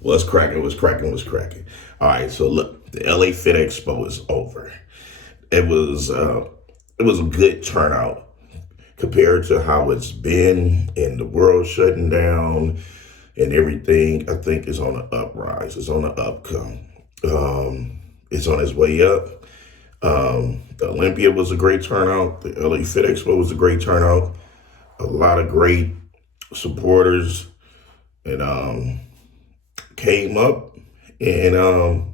What's cracking? What's cracking? What's cracking? All right, so look, the LA Fit Expo is over. It was uh, it was a good turnout compared to how it's been and the world shutting down and everything. I think it's on the uprise. It's on the upcome. It's on its way up. The Olympia was a great turnout. The LA Fit Expo was a great turnout. A lot of great supporters and came up and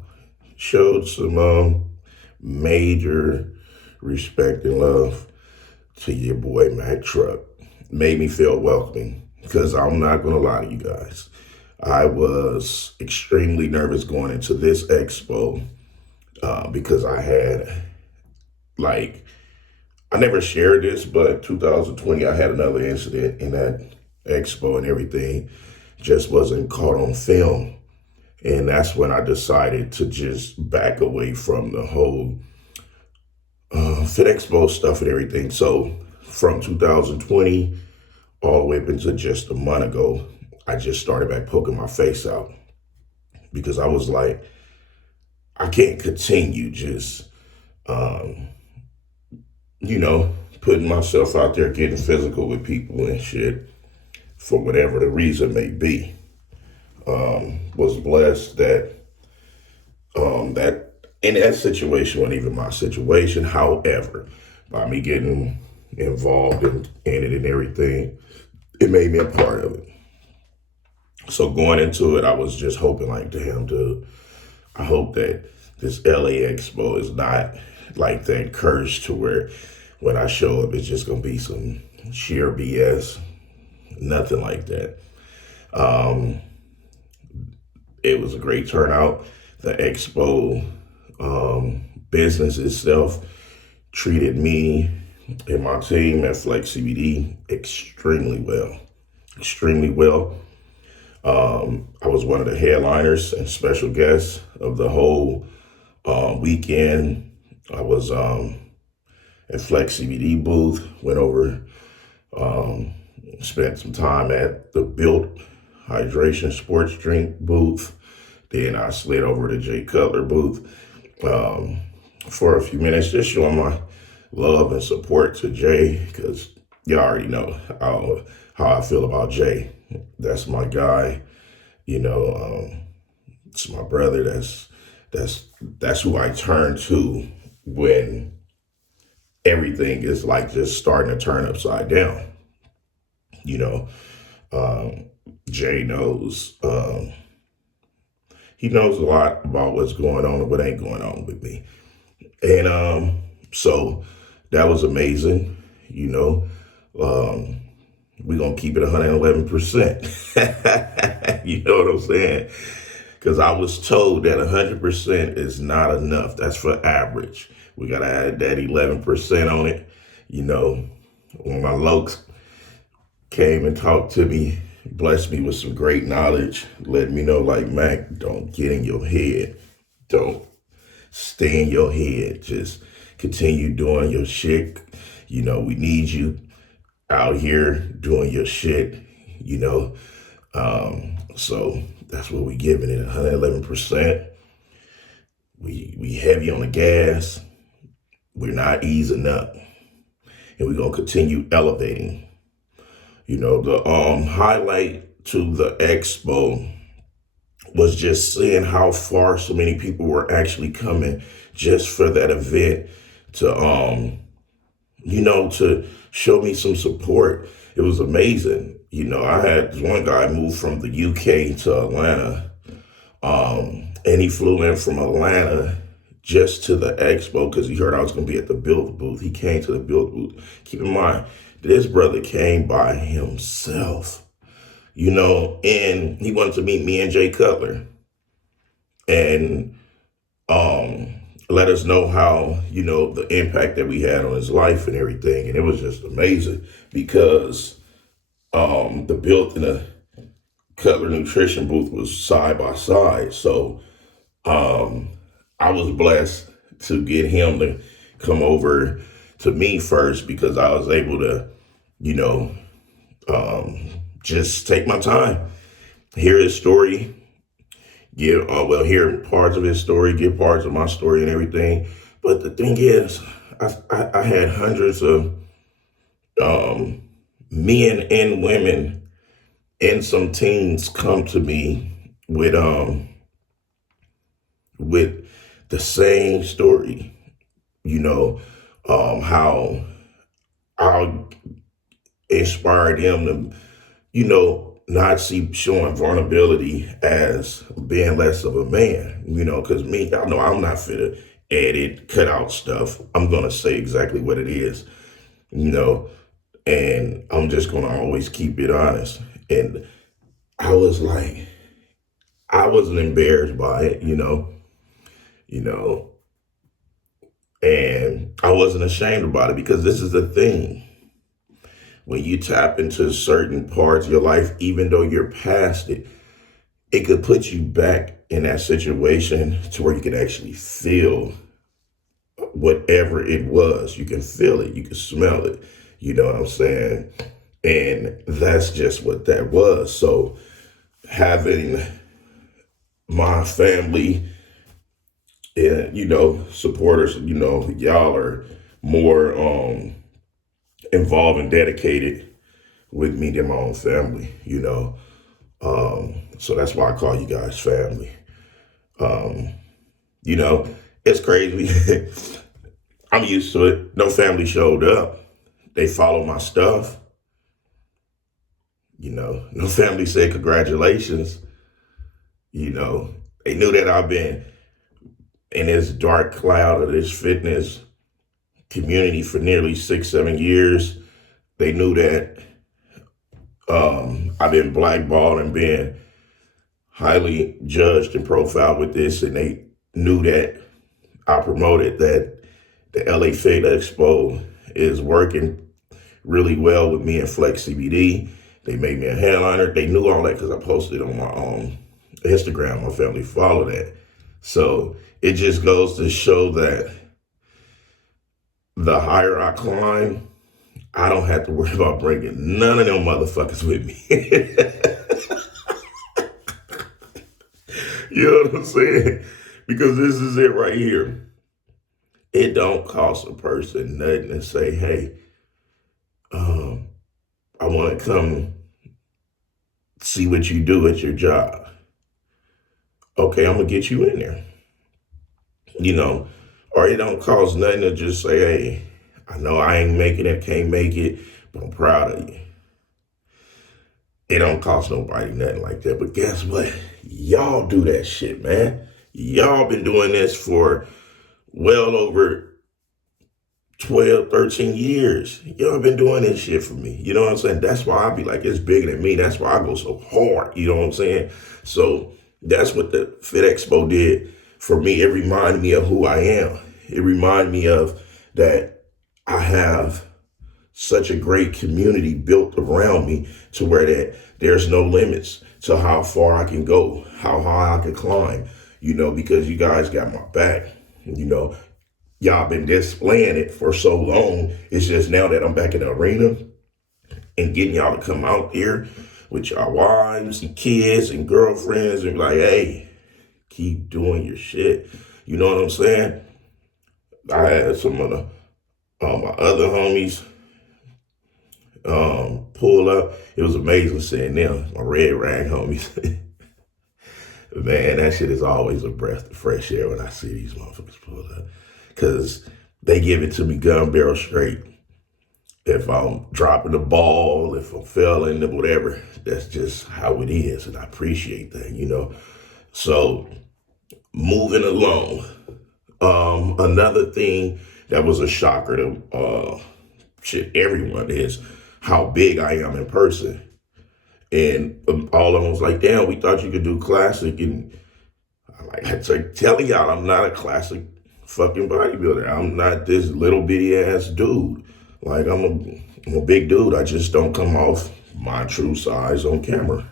showed some major respect and love to your boy Mac Truck. Made me feel welcoming because I'm not going to lie to you guys. I was extremely nervous going into this expo because I had, like, I never shared this, but 2020, I had another incident in that expo and everything just wasn't caught on film. And that's when I decided to just back away from the whole Fit Expo stuff and everything. So from 2020 all the way up into just a month ago, I just started back poking my face out because I was like, I can't continue just, um, putting myself out there, getting physical with people and shit for whatever the reason may be. Was blessed that in that situation wasn't even my situation. However, by me getting involved in it and everything, it made me a part of it. So going into it, I was just hoping, like, damn, dude, I hope that this LA Expo is not like that curse to where when I show up, it's just gonna be some sheer BS. Nothing like that. Um, it was a great turnout. The expo business itself treated me and my team at Flex CBD extremely well. Extremely well. I was one of the headliners and special guests of the whole weekend. I was at Flex CBD booth, went over, um, spent some time at the Built Hydration Sports Drink booth. Then I slid over to Jay Cutler booth um, for a few minutes, just showing my love and support to Jay, because you already know how I feel about Jay. That's my guy. It's my brother. That's who I turn to when everything is like just starting to turn upside down. You know, um, Jay knows. He knows a lot about what's going on and what ain't going on with me. And so that was amazing. You know, um, we're going to keep it 111%. You know what I'm saying? Because I was told that 100% is not enough. That's for average. We got to add that 11% on it. You know, when my lokes came and talked to me, blessed me with some great knowledge, let me know, like, Mac, don't get in your head. Don't stay in your head. Just continue doing your shit. We need you out here doing your shit, you know. So that's what we giving it, 111%. We heavy on the gas. We're not easing up. And we're gonna continue elevating. The highlight to the expo was just seeing how far so many people were actually coming just for that event to to show me some support. It was amazing. I had one guy move from the UK to Atlanta, and he flew in from Atlanta just to the expo because he heard I was going to be at the Build booth. He came to the Build booth. Keep in mind, this brother came by himself, and he wanted to meet me and Jay Cutler and let us know how, the impact that we had on his life and everything. And it was just amazing because the Built and the Cutler Nutrition booth was side by side. So I was blessed to get him to come over to me first because I was able to, you know, just take my time, hear his story, hear parts of his story, get parts of my story and everything. But the thing is, I had hundreds of um, men and women and some teens come to me with the same story. You know, how I inspired them to, not see showing vulnerability as being less of a man, because me, I know I'm not fit to edit, cut out stuff. I'm going to say exactly what it is, you know, and I'm just going to always keep it honest. And I was like, I wasn't embarrassed by it, you know, and I wasn't ashamed about it because this is the thing. When you tap into certain parts of your life, even though you're past it, it could put you back in that situation to where you can actually feel whatever it was. You can feel it, you can smell it. You know what I'm saying? And that's just what that was. So having my family and, supporters, y'all are more involved and dedicated with me than my own family. So that's why I call you guys family. Um, it's crazy. I'm used to it. No family showed up. They follow my stuff. No family said congratulations. They knew that I've been in this dark cloud of this fitness community for nearly 6, 7 years. They knew that I've been blackballed and been highly judged and profiled with this, and they knew that I promoted that the LA Fit Expo is working really well with me and Flex CBD. They made me a headliner. They knew all that because I posted on my Instagram. My family followed that. So it just goes to show that the higher I climb, I don't have to worry about bringing none of them motherfuckers with me. You know what I'm saying? Because this is it right here. It don't cost a person nothing to say, hey, I want to come see what you do at your job. Okay, I'm going to get you in there. Or it don't cost nothing to just say, hey, I know I ain't making it, can't make it, but I'm proud of you. It don't cost nobody nothing like that. But guess what? Y'all do that shit, man. Y'all been doing this for well over 12, 13 years. Y'all been doing this shit for me. You know what I'm saying? That's why I be like, it's bigger than me. That's why I go so hard. You know what I'm saying? So that's what the Fit Expo did for me. It reminded me of who I am. It reminded me of that I have such a great community built around me to where that there's no limits to how far I can go, how high I can climb, because you guys got my back. Y'all been displaying it for so long. It's just now that I'm back in the arena and getting y'all to come out there with y'all wives and kids and girlfriends and be like, hey, keep doing your shit. You know what I'm saying? I had some of my other homies pull up. It was amazing seeing them, my red rag homies. Man, that shit is always a breath of fresh air when I see these motherfuckers pull up. Because they give it to me gun barrel straight. If I'm dropping the ball, if I'm failing, whatever, that's just how it is. And I appreciate that, So moving along. Another thing that was a shocker to everyone is how big I am in person. And all of them was like, damn, we thought you could do classic. And I telling y'all, I'm not a classic fucking bodybuilder. I'm not this little bitty ass dude. Like I'm a big dude. I just don't come off my true size on camera.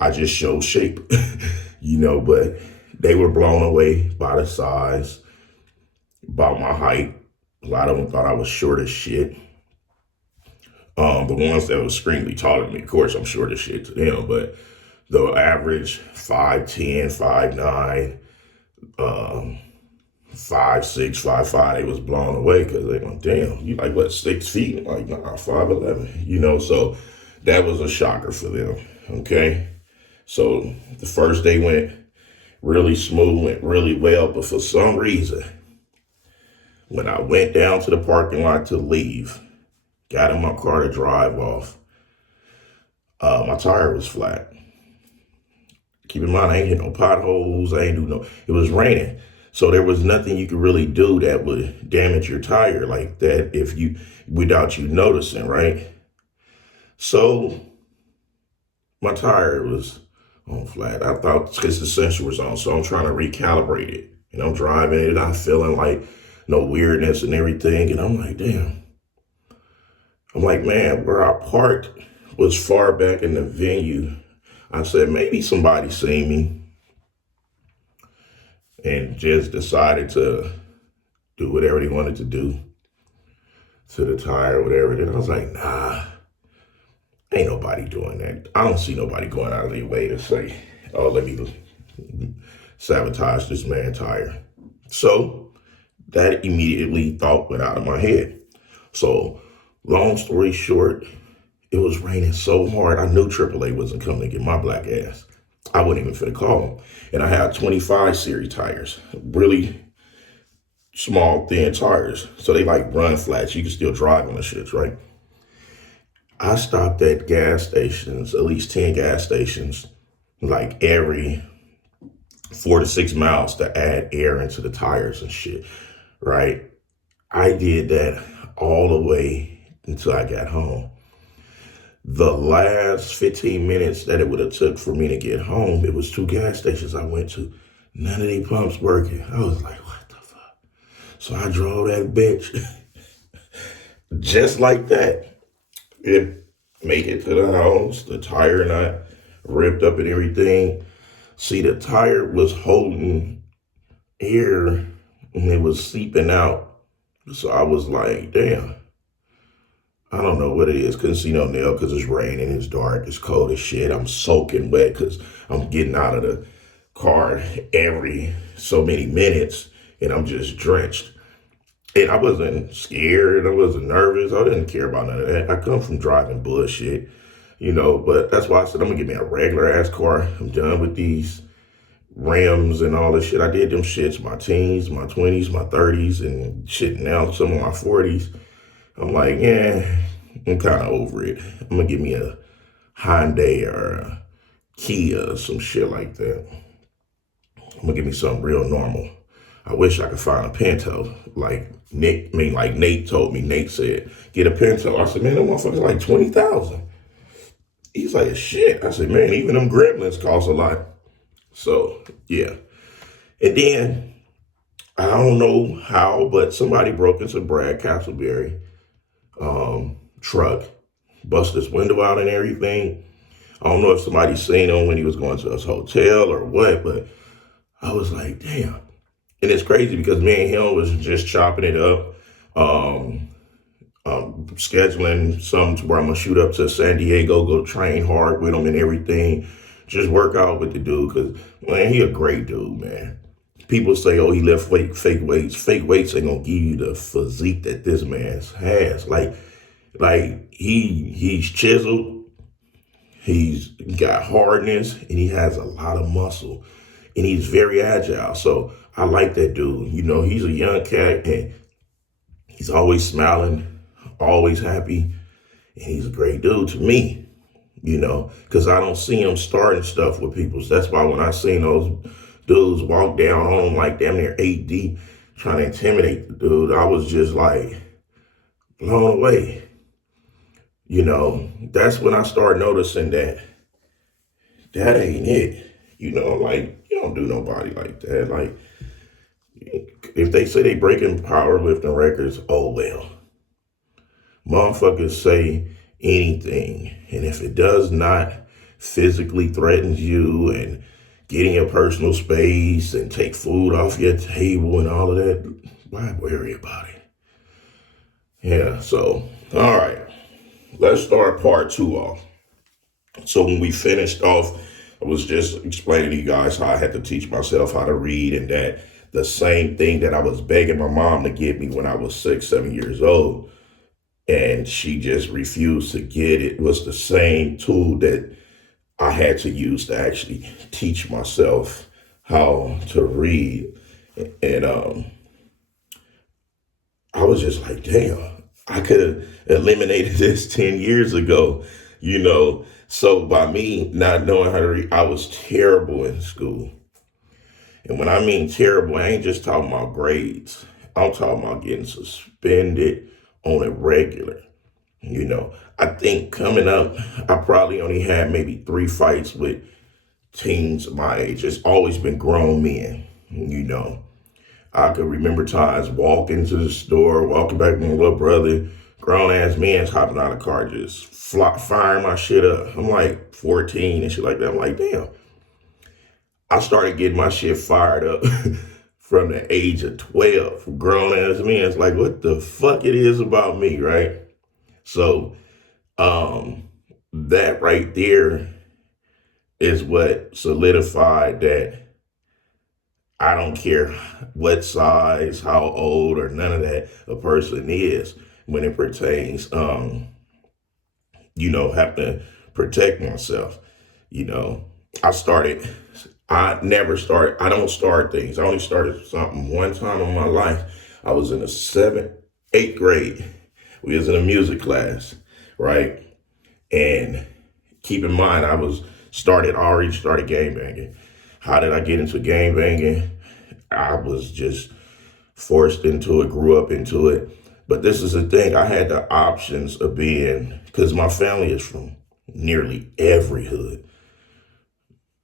I just show shape, but they were blown away by the size, by my height. A lot of them thought I was short as shit. The ones that were extremely taller than me, of course, I'm short as shit to them, but The average 5'10", 5'9", 5'6", 5'5", they was blown away because they went, damn, you like what, 6 feet? Like, nah, 5'11", so that was a shocker for them. Okay. So the first day went really smooth, went really well, but for some reason, when I went down to the parking lot to leave, got in my car to drive off, my tire was flat. Keep in mind, I ain't hit no potholes. I ain't do no, it was raining. So there was nothing you could really do that would damage your tire like that without you noticing, right? So my tire was on flat. I thought because the sensor was on, so I'm trying to recalibrate it. And I'm driving it, I'm feeling like no weirdness and everything. And I'm like, damn. I'm like, man, where I parked was far back in the venue. I said, maybe somebody seen me and just decided to do whatever they wanted to do to the tire or whatever. Then I was like, nah, ain't nobody doing that. I don't see nobody going out of their way to say, oh, let me sabotage this man's tire. So that immediately thought went out of my head. So long story short, it was raining so hard, I knew AAA wasn't coming to get my black ass. I wouldn't even fit call them. And I had 25 series tires, really small, thin tires. So they like run flats. You can still drive on the shits, right? I stopped at gas stations, at least 10 gas stations, like every 4 to 6 miles to add air into the tires and shit, right? I did that all the way until I got home. The last 15 minutes that it would have took for me to get home, it was 2 gas stations I went to. None of these pumps working. I was like, what the fuck? So I drove that bitch just like that. It make it to the house, the tire not ripped up and everything. See, the tire was holding air and it was seeping out. So I was like, damn. I don't know what it is. Couldn't see no nail because it's raining, it's dark, it's cold as shit. I'm soaking wet because I'm getting out of the car every so many minutes and I'm just drenched. And I wasn't scared. I wasn't nervous. I didn't care about none of that. I come from driving bullshit, but that's why I said I'm gonna get me a regular ass car. I'm done with these rims and all this shit. I did them shits my teens, my 20s, my 30s, and shit now some of my 40s. I'm like, yeah, I'm kind of over it. I'm gonna give me a Hyundai or a Kia or some shit like that. I'm gonna give me something real normal. I wish I could find a Pinto, like Nate told me. Nate said, get a Pinto. I said, man, that motherfucker's like 20,000. He's like, shit. I said, man, even them gremlins cost a lot. So, yeah. And then, I don't know how, but somebody broke into Brad Casselberry truck, bust his window out and everything. I don't know if somebody seen him when he was going to his hotel or what, but I was like, damn. And it's crazy because me and him was just chopping it up, scheduling something to where I'm gonna shoot up to San Diego, go train hard with him and everything, just work out with the dude. Cause man, he a great dude, man. People say, oh, he lift fake weights. Fake weights ain't gonna give you the physique that this man has. Like he's chiseled, he's got hardness, and he has a lot of muscle, and he's very agile. So I like that dude. He's a young cat, and he's always smiling, always happy, and he's a great dude to me. Because I don't see him starting stuff with people. So that's why when I seen those dudes walk down on him like damn near 8 deep, trying to intimidate the dude, I was just like blown away. That's when I started noticing that ain't it. Like, you don't do nobody like that. Like, if they say they breaking powerlifting records, oh well. Motherfuckers say anything. And if it does not physically threaten you and get in your personal space and take food off your table and all of that, why worry about it? Yeah, so, all right. Let's start part 2 off. So when we finished off I was just explaining to you guys how I had to teach myself how to read, and that the same thing that I was begging my mom to give me when I was 6, 7 years old, and she just refused to get it, was the same tool that I had to use to actually teach myself how to read. And I was just like, damn, I could have eliminated this 10 years ago, you know. So by me not knowing how to read, I was terrible in school. And when I mean terrible, I ain't just talking about grades. I'm talking about getting suspended on a regular. You know, I think coming up, I probably only had maybe 3 fights with teens my age. It's always been grown men, you know. I could remember times walking to the store, walking back with my little brother, grown ass men hopping out of the car, just firing my shit up. I'm like 14 and shit like that. I'm like, damn. I started getting my shit fired up from the age of 12 from grown ass men. It's like, what the fuck it is about me, right? So, that right there is what solidified that I don't care what size, how old, or none of that a person is when it pertains, have to protect myself. You know, I don't start things. I only started something one time in my life. I was in the 8th grade. We was in a music class, right? And keep in mind, already started game banging. How did I get into game banging? I was just forced into it, grew up into it. But this is the thing, I had the options of because my family is from nearly every hood.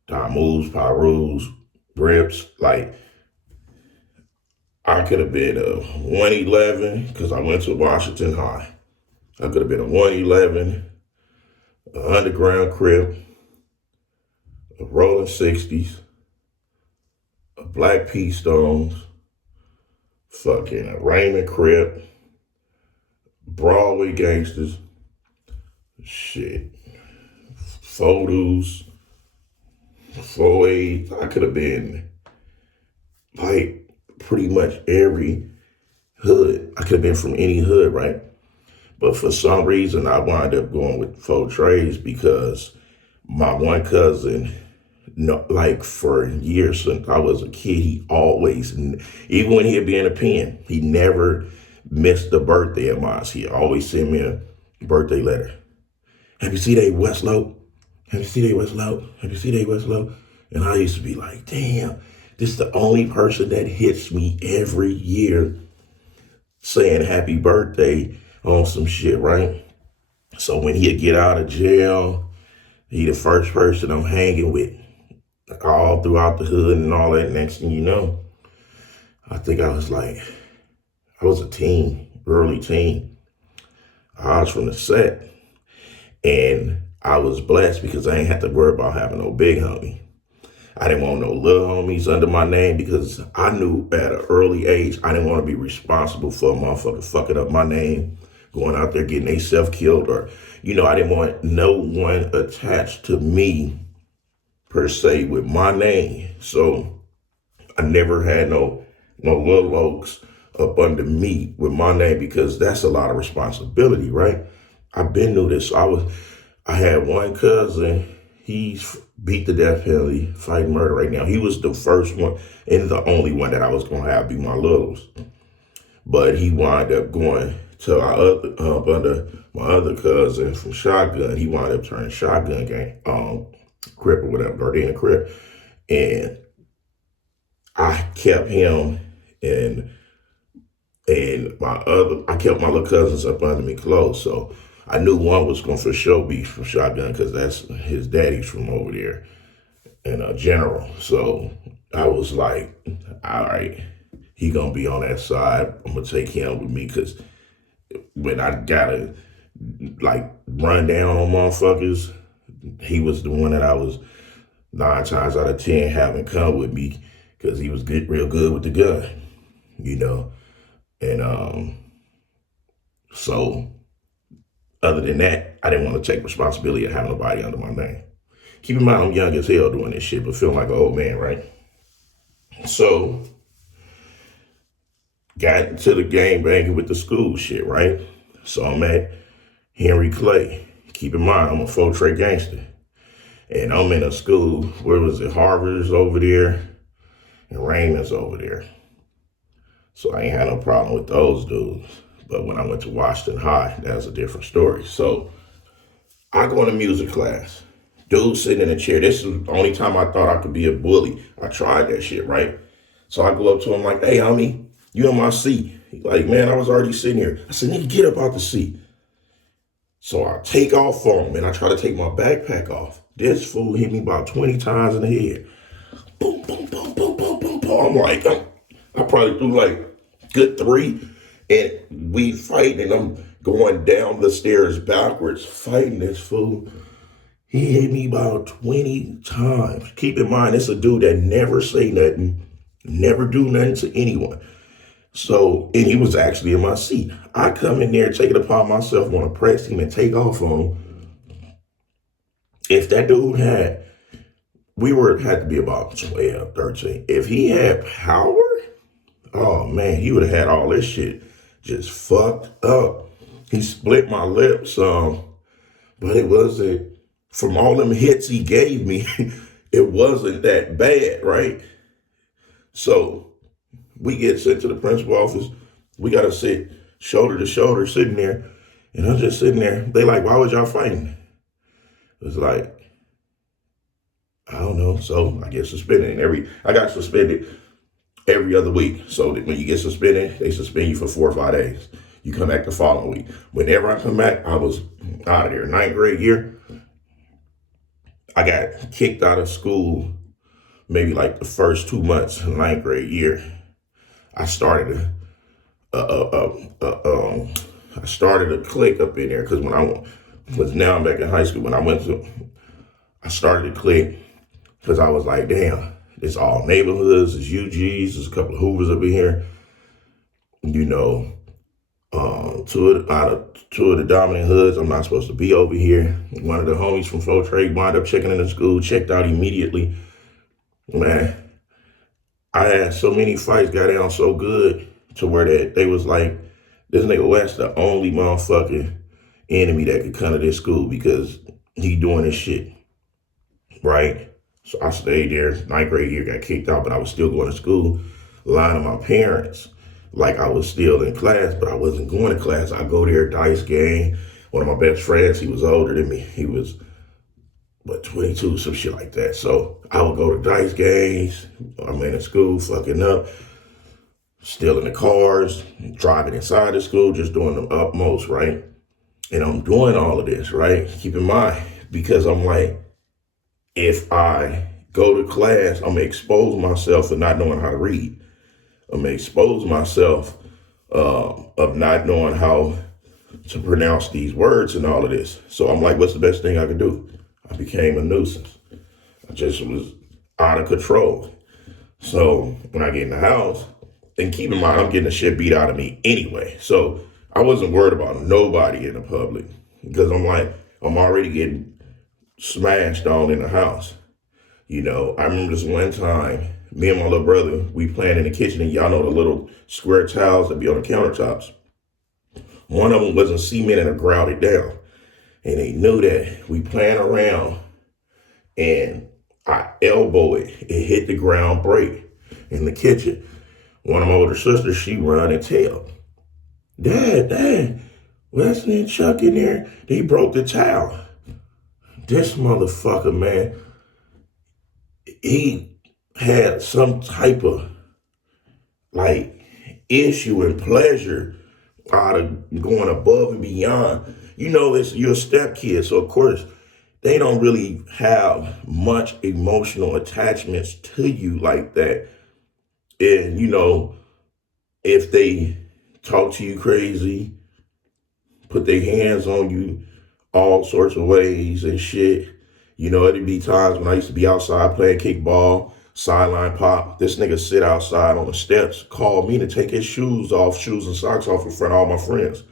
Damus, Pirus, Brips, like I could have been a 111 because I went to Washington High. I could have been a 111, an underground crib, a rolling 60s, a black P Stones, fucking a Raymond Crip, Broadway gangsters, shit, photos, 4-8. I could have been like pretty much every hood. I could have been from any hood, right? But for some reason, I wound up going with 4 trades because my one cousin, no, like for years since I was a kid, he always, even when he'd be in a pen, he never missed a birthday of mine. He always sent me a birthday letter. Happy C-Day, Westlow. Happy C-Day, Westlow. Happy C-Day, Westlow. And I used to be like, damn, this is the only person that hits me every year saying happy birthday on some shit, right? So when he'd get out of jail, he the first person I'm hanging with all throughout the hood and all that. Next thing you know, I think I was a teen, early teen. I was from the set, and I was blessed because I ain't had to worry about having no big homie. I didn't want no little homies under my name because I knew at an early age I didn't want to be responsible for a motherfucker fucking up my name, going out there getting themselves killed, or, I didn't want no one attached to me per se with my name. So I never had no little oaks up under me with my name because that's a lot of responsibility, right? I've been through this. I had one cousin, he's beat the death penalty, fighting murder right now. He was the first one and the only one that I was gonna have be my littles. But he wound up going to under my other cousin from Shotgun. He wound up turning Shotgun gang, Crip or whatever, Gardena Crip. And I kept him and I kept my little cousins up under me close. So I knew one was going to for sure be from Shotgun because that's his daddy's from over there in General. So I was like, all right, he going to be on that side. I'm going to take him with me because when I got to run down on motherfuckers, he was the one that I was 9 times out of 10 having come with me because he was real good with the gun, And so other than that, I didn't want to take responsibility of having nobody under my name. Keep in mind, I'm young as hell doing this shit, but feeling like an old man, right? So, got into the game banging with the school shit, right? So I'm at Henry Clay. Keep in mind, I'm a full trade gangster. And I'm in a school, where was it? Harvard's over there and Raymond's over there. So I ain't had no problem with those dudes. But when I went to Washington High, that's a different story. So I go into music class. Dude sitting in a chair. This is the only time I thought I could be a bully. I tried that shit, right? So I go up to him like, hey, homie, you in my seat. He's like, man, I was already sitting here. I said, nigga, get up out the seat. So I take off on him and I try to take my backpack off. This fool hit me about 20 times in the head. Boom, boom, boom, boom, boom, boom, boom. I'm like, I probably threw like good 3. And we fighting and I'm going down the stairs backwards, fighting this fool. He hit me about 20 times. Keep in mind, it's a dude that never say nothing, never do nothing to anyone. So, and he was actually in my seat. I come in there, take it upon myself, want to press him and take off on him. If that dude had to be about 12, 13. If he had power, oh man, he would have had all this shit just fucked up. He split my lips, but it wasn't, from all them hits he gave me, it wasn't that bad, right? So we get sent to the principal office. We got to sit shoulder to shoulder sitting there. And I'm just sitting there. They like, why was y'all fighting? It was like, I don't know. So I get suspended. I got suspended every other week. So that when you get suspended, they suspend you for 4 or 5 days. You come back the following week. Whenever I come back, I was out of there. 9th grade year, I got kicked out of school maybe like the first 2 months of 9th grade year. I started I started a clique up in there because now I'm back in high school. I started a clique because I was like, damn, it's all neighborhoods, it's UGs, there's a couple of Hoovers up in here. You know, two of the dominant hoods, I'm not supposed to be over here. One of the homies from Flow Trade wound up checking into school, checked out immediately. Man, I had so many fights, got down so good to where that they was like, this nigga West the only motherfucking enemy that could come to this school because he doing this shit, right? So I stayed there, 9th grade year, got kicked out, but I was still going to school, lying to my parents like I was still in class, but I wasn't going to class. I go there, dice game. One of my best friends, he was older than me. He was, 22, some shit like that. So I would go to dice games. I'm in school, fucking up, stealing the cars, driving inside the school, just doing the utmost, right? And I'm doing all of this, right? Keep in mind, because I'm like, if I go to class, I'm gonna expose myself for not knowing how to read. I'm gonna expose myself of not knowing how to pronounce these words and all of this. So I'm like, what's the best thing I could do? I became a nuisance. I just was out of control. So when I get in the house, and keep in mind, I'm getting the shit beat out of me anyway. So I wasn't worried about nobody in the public because I'm like, I'm already getting smashed on in the house. You know, I remember this one time, me and my little brother, we playing in the kitchen, and y'all know the little square tiles that be on the countertops. One of them wasn't cemented or grouted down. And they knew that we playing around, and I elbow it. It hit the ground break in the kitchen. One of my older sisters, she run and tell, Dad, Wesley and Chuck in there, they broke the towel. This motherfucker, man, he had some type of like issue and pleasure out of going above and beyond. You know, you're a step kid, so of course they don't really have much emotional attachments to you like that. And you know, if they talk to you crazy, put their hands on you all sorts of ways and shit. You know, it'd be times when I used to be outside playing kickball, sideline pop. This nigga sit outside on the steps, call me to take his shoes and socks off in front of all my friends.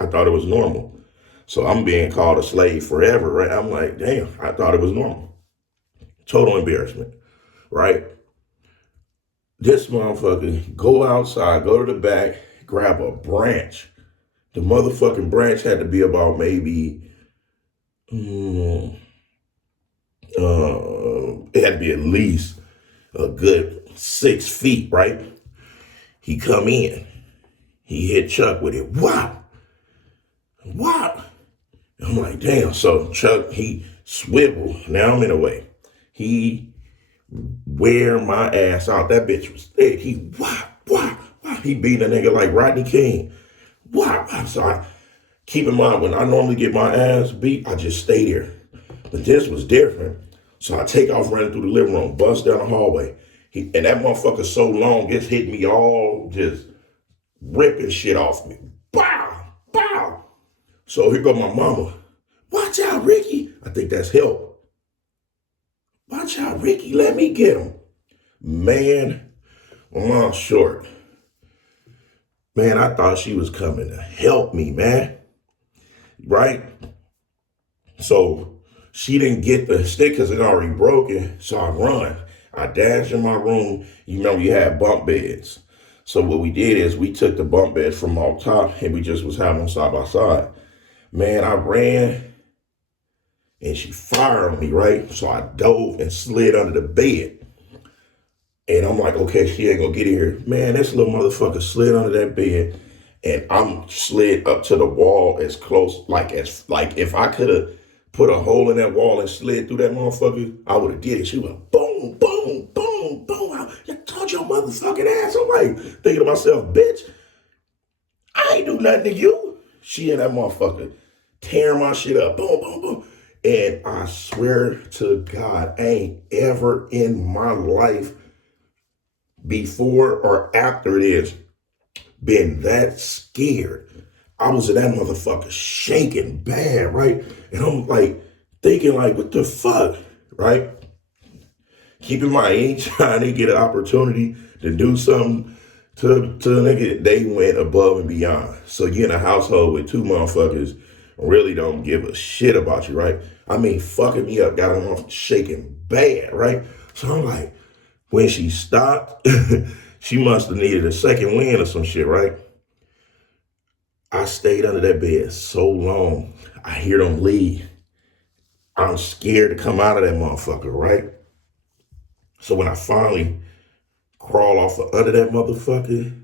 I thought it was normal. So I'm being called a slave forever, right? I'm like, damn, I thought it was normal. Total embarrassment, right? This motherfucker go outside, go to the back, grab a branch. The motherfucking branch had to be about maybe, it had to be at least a good 6 feet, right? He come in, he hit Chuck with it. Wow, wow. I'm like, damn. So Chuck, he swivel. Now I'm in the way. He wear my ass out. That bitch was thick. He wow, wow, wow. He beat a nigga like Rodney King. Wow. So I keep in mind when I normally get my ass beat, I just stay there. But this was different. So I take off running through the living room, bust down the hallway. And that motherfucker so long, it's hit me all just ripping shit off me. Bow, bow. So here go my mama. Watch out, Ricky. I think that's help. Watch out, Ricky. Let me get him. Man, my mom's short. Man, I thought she was coming to help me, man. Right? So she didn't get the stick because it already broken. So I run. I dash in my room. You know, you had bunk beds. So what we did is we took the bunk beds from off top and we just was having them side by side. Man, I ran and she fired on me, right? So I dove and slid under the bed. And I'm like, okay, she ain't gonna get in here. Man, this little motherfucker slid under that bed and I'm slid up to the wall as close, like if I could have put a hole in that wall and slid through that motherfucker, I would have did it. She went boom, boom, boom, boom. I told your motherfucking ass. I'm like thinking to myself, bitch, I ain't do nothing to you. She and that motherfucker tearing my shit up. Boom, boom, boom. And I swear to God, I ain't ever in my life before or after this been that scared. I was in that motherfucker shaking bad, right? And I'm like thinking like, what the fuck, right? Keep in mind, anytime they get an opportunity to do something to the nigga, they went above and beyond. So you're in a household with two motherfuckers really don't give a shit about you, right? I mean, fucking me up, got them off shaking bad, right? So I'm like, when she stopped, she must have needed a second wind or some shit, right? I stayed under that bed so long, I hear them leave. I'm scared to come out of that motherfucker, right? So when I finally crawl off of under that motherfucker,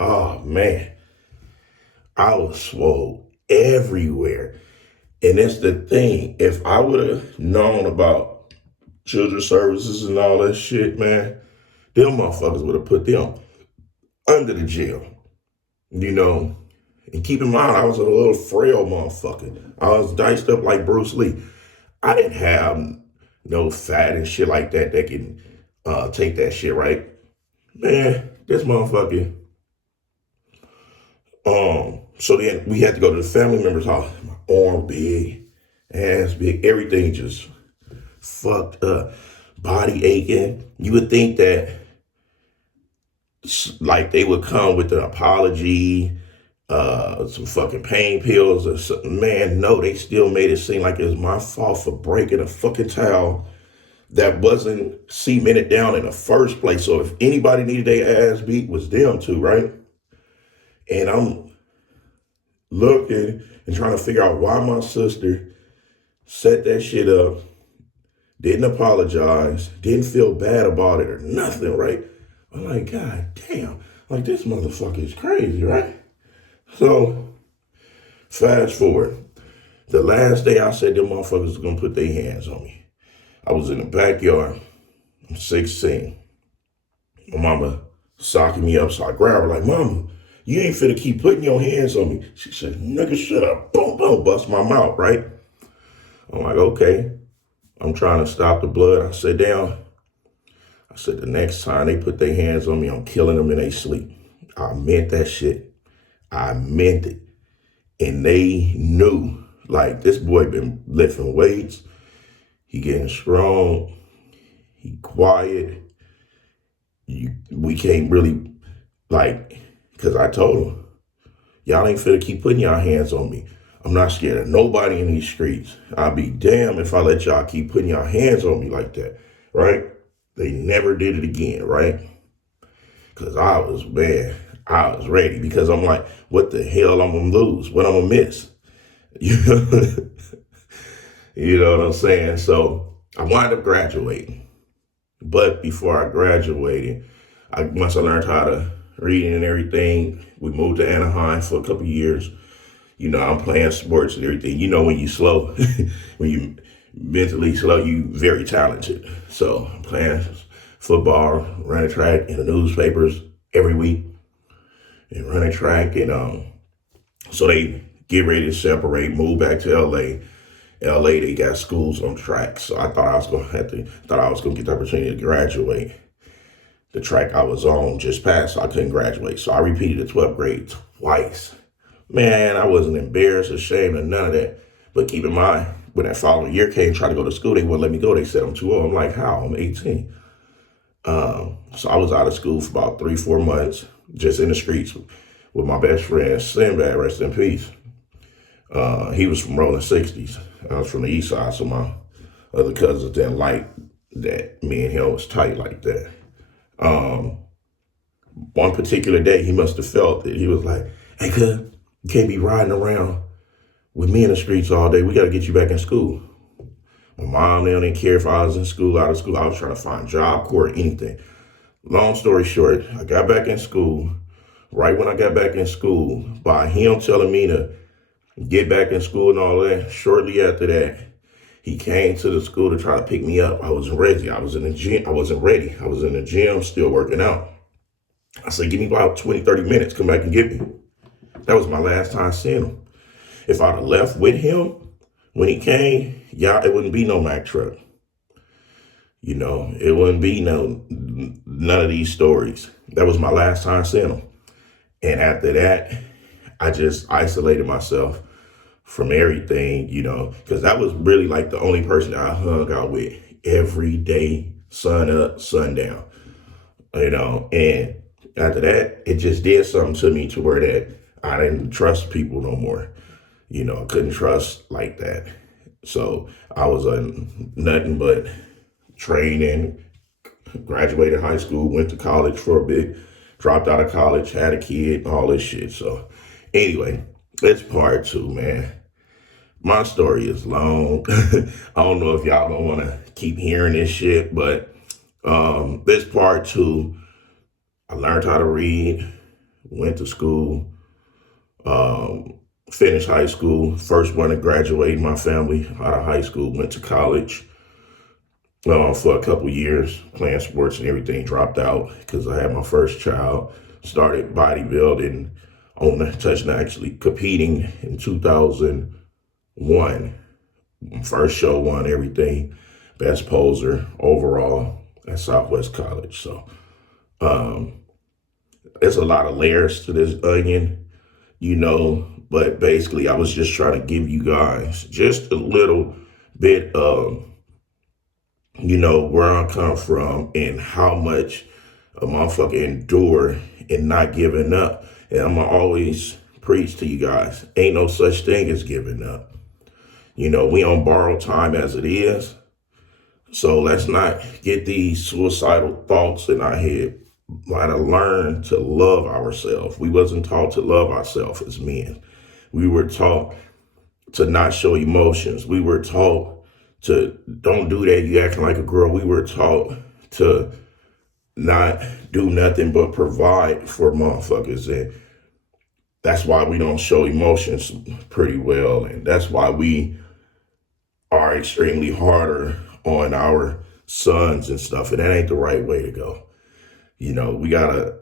oh man, I was swole everywhere. And that's the thing. If I would have known about children's services and all that shit, man, them motherfuckers would have put them under the jail. You know, and keep in mind, I was a little frail motherfucker. I was diced up like Bruce Lee. I didn't have no fat and shit like that that can take that shit, right? Man, this motherfucker. So then we had to go to the family member's house. My arm big, ass big, everything just fucked up, body aching. You would think that like they would come with an apology, some fucking pain pills or something. Man, no, they still made it seem like it was my fault for breaking a fucking towel that wasn't cemented down in the first place. So if anybody needed their ass beat, was them too, right? And I'm looking and trying to figure out why my sister set that shit up, didn't apologize, didn't feel bad about it or nothing, right? I'm like, God damn, like this motherfucker is crazy, right? So fast forward, the last day I said them motherfuckers was gonna put their hands on me. I was in the backyard, I'm 16. My mama socking me up, so I grab her like, Mama, you ain't finna keep putting your hands on me. She said, nigga, shut up. Boom, boom, bust my mouth, right? I'm like, okay. I'm trying to stop the blood. I sat down. I said, the next time they put their hands on me, I'm killing them in their sleep. I meant that shit. I meant it. And they knew, like, this boy been lifting weights. He getting strong. He quiet. We can't really, like, because I told him, y'all ain't finna keep putting y'all hands on me. I'm not scared of nobody in these streets. I'll be damned if I let y'all keep putting y'all hands on me like that. right? They never did it again, right? Because I was, man, I was ready because I'm like, what the hell I'm going to lose? What I'm going to miss? You know, you know what I'm saying? So I wound up graduating. But before I graduated, once I learned how to read and everything, we moved to Anaheim for a couple of years. You know, I'm playing sports and everything. You know, when you slow, when you mentally slow, you very talented. So I'm playing football, running track in the newspapers every week, and running track. And so they get ready to separate, move back to LA. LA, they got schools on track. So I thought I was gonna get the opportunity to graduate. The track I was on just passed, so I couldn't graduate. So I repeated the 12th grade twice. Man, I wasn't embarrassed, ashamed, or none of that. But keep in mind, when that following year came, trying to go to school, they wouldn't let me go. They said I'm too old. I'm like, how? I'm 18. So I was out of school for about 3, 4 months, just in the streets with my best friend, Sinbad, rest in peace. He was from Rolling 60s. I was from the east side, so my other cousins didn't like that me and him was tight like that. One particular day, he must have felt it. He was like, hey, cuz, you can't be riding around with me in the streets all day. We got to get you back in school. My mom, they didn't care if I was in school, out of school. I was trying to find Job Corps, anything. Long story short, I got back in school. Right when I got back in school, by him telling me to get back in school and all that, shortly after that, he came to the school to try to pick me up. I wasn't ready. I was in the gym. I wasn't ready. I was in the gym still working out. I said, give me about 20, 30 minutes. Come back and get me. That was my last time seeing him. If I'd have left with him when he came, y'all, it wouldn't be no Mack truck. You know, it wouldn't be none of these stories. That was my last time seeing him. And after that, I just isolated myself from everything, you know, because that was really like the only person that I hung out with every day, sun up, sundown, you know. And after that, it just did something to me to where that I didn't trust people no more. You know, I couldn't trust like that. So I was nothing but training, graduated high school, went to college for a bit, dropped out of college, had a kid, all this shit. So anyway, it's part 2, man. My story is long. I don't know if y'all don't want to keep hearing this shit, but this part 2, I learned how to read, went to school, finished high school, first one to graduate in my family out of high school, went to college for a couple years, playing sports and everything, dropped out because I had my first child, started bodybuilding, actually competing in 2001. First show, won everything, best poser overall at Southwest College. So there's a lot of layers to this onion, you know, but basically I was just trying to give you guys just a little bit of, you know, where I come from and how much a motherfucker endure and not giving up. And I'm gonna always preach to you guys, ain't no such thing as giving up. You know, we on borrowed time as it is. So let's not get these suicidal thoughts in our head. Gotta learn to love ourselves. We wasn't taught to love ourselves as men. We were taught to not show emotions. We were taught to don't do that, you acting like a girl. We were taught to not do nothing but provide for motherfuckers. And that's why we don't show emotions pretty well. And that's why we are extremely harder on our sons and stuff. And that ain't the right way to go. You know, we gotta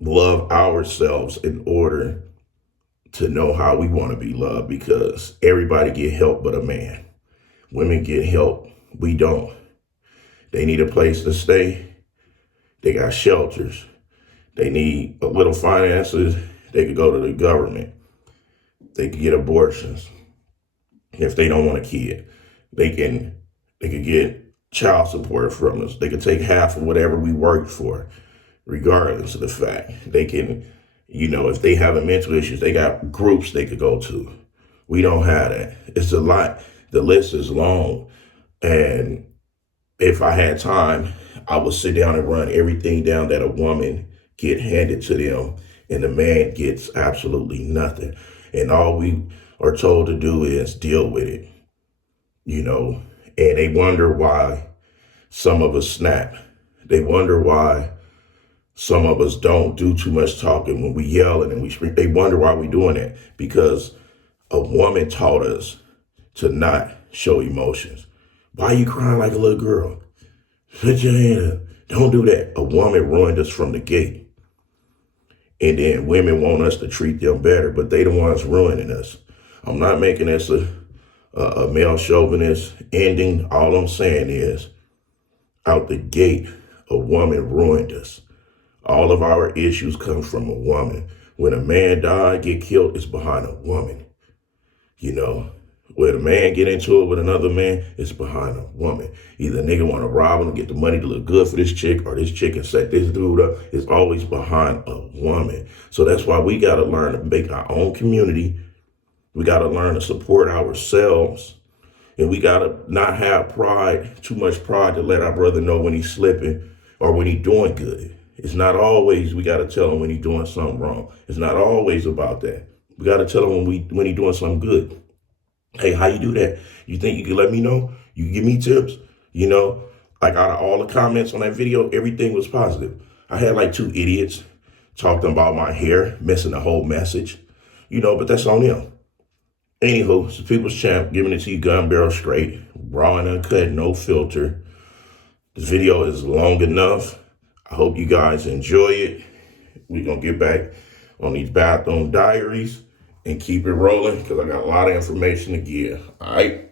love ourselves in order to know how we want to be loved, because everybody get help but a man. Women get help, we don't. They need a place to stay. They got shelters. They need a little finances. They could go to the government. They could get abortions if they don't want a kid. They could get child support from us. They could take half of whatever we worked for, regardless of the fact. They can, you know, if they have mental issues, they got groups they could go to. We don't have that. It's a lot. The list is long. And if I had time, I would sit down and run everything down that a woman get handed to them, and the man gets absolutely nothing. And all we are told to do is deal with it, you know. And they wonder why some of us snap. They wonder why some of us don't do too much talking when we yelling and we scream. They wonder why we doing that, because a woman taught us to not show emotions. Why are you crying like a little girl? Put your hand up. Don't do that. A woman ruined us from the gate. And then women want us to treat them better, but they the ones ruining us. I'm not making this a male chauvinist ending. All I'm saying is, out the gate, a woman ruined us. All of our issues come from a woman. When a man die, get killed, it's behind a woman. You know, when a man get into it with another man, it's behind a woman. Either a nigga want to rob him and get the money to look good for this chick, or this chick can set this dude up. It's always behind a woman. So that's why we got to learn to make our own community. We got to learn to support ourselves. And we got to not have pride, too much pride, to let our brother know when he's slipping or when he's doing good. It's not always we got to tell him when he's doing something wrong. It's not always about that. We got to tell him when he's doing something good. Hey, how you do that? You think you can let me know? You can give me tips? You know, like out of all the comments on that video, everything was positive. I had like 2 idiots talking about my hair, missing the whole message. You know, but that's on them. Anywho, it's the People's Champ, giving it to you gun barrel straight, raw and uncut, no filter. This video is long enough. I hope you guys enjoy it. We're going to get back on these bathroom diaries and keep it rolling, because I got a lot of information to give. All right.